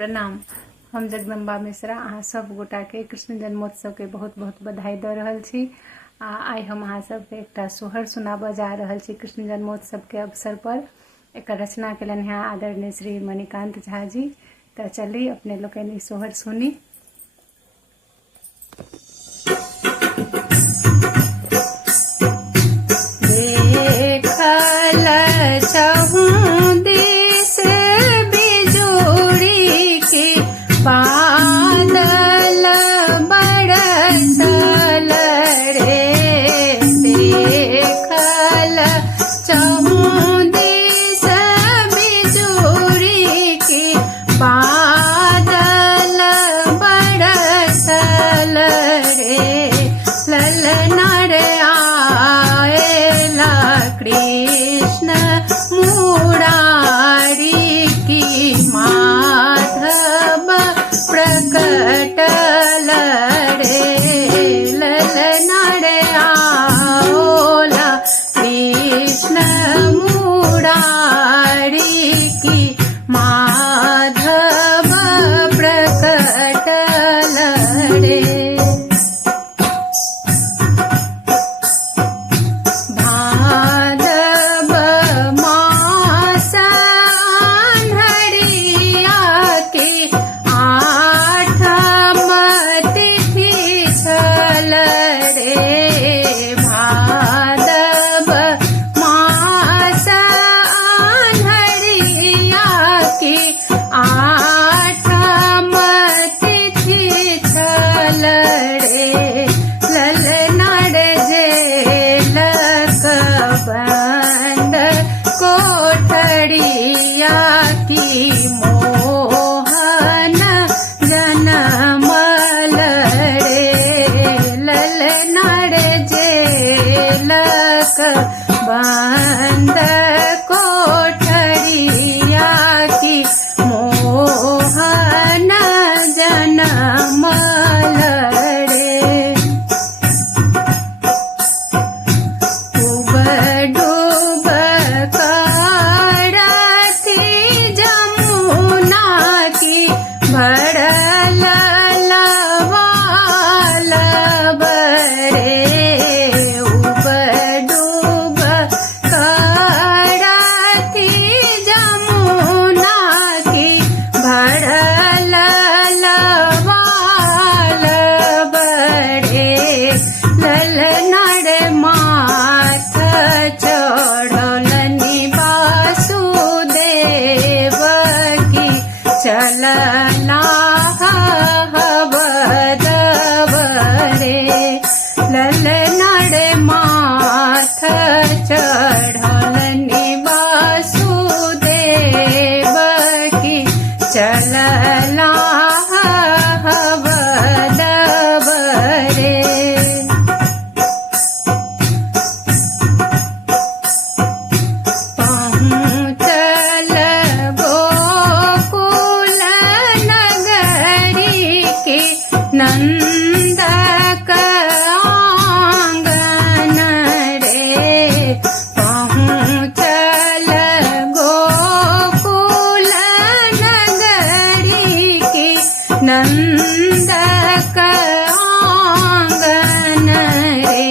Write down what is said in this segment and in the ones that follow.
प्रणाम। हम जगदम्बा मिश्रा अहाँ सब गोटा के कृष्ण जन्मोत्सव के बहुत बहुत बधाई दे रहल छी। आई हम अहाँ सबके एकटा सोहर सुनाबऽ जा रहल छी कृष्ण जन्मोत्सव के अवसर पर। एक रचना केलनि हैं आदरणीय श्री मणिकांत झा जी। तो चली अपने लोकनि सोहर सुनी। देखल चहूँ दिस बिजुड़ी के बादल बरसल रे। देखल चहूँ दिस बिजुड़ी के बादल बरसल रे। ललना रे आएला कृष्ण मुरारी की माधव प्रकटल रे। ललना रे आओला कृष्ण मुरारी की माधव प्रकटल रे। भादव मास अन्हरिया के आठम तिथि छल रे। भादव मास अन्हरिया के आठम तिथि छल रे। ललना रे जेलक बंद कोठरिया की मोहन जनमल रे। ललना रे जेलक बंद कोठरिया की मोहन जनमल रे। उब डूब करती जमुना की भरल लवाल बरे। उब डूब करती जमुना की भरल लवाल बरे। ललना रे माथ चढ़लनि वासुदेव की चलना हवदव रे। ललना रे माथ चढ़लनि वासुदेव की चलना हवदव रे। पहुँचल गोकुल नगरी के नंदक आंगन रे। पहुँचल गोकुल नगरी के नंदक आंगन रे।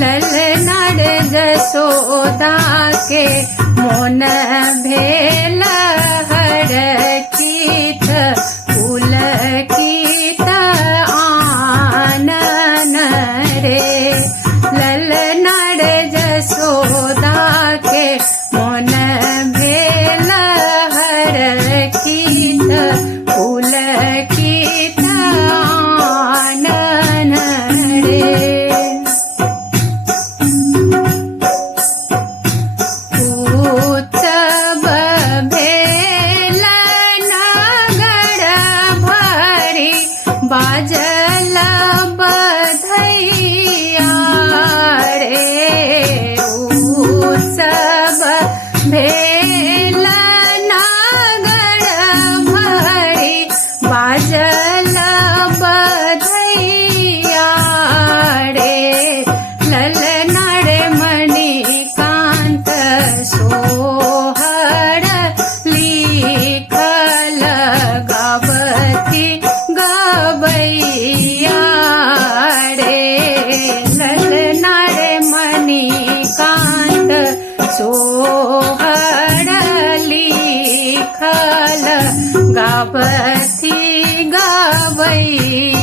ललना रे जसोदा के मोन भेल हरखित पुलकित आनन रे। ललना रे जसोदा के मोन भेल हरखित पुलकित आनन रे। उत्सव भेल नगर भरी बाजल बधैया रे। उत्सव भेल नगर भरी बाजल बधैया रे। ललना रे मणिकांत सोहर लिखल गा गाबथी गाबै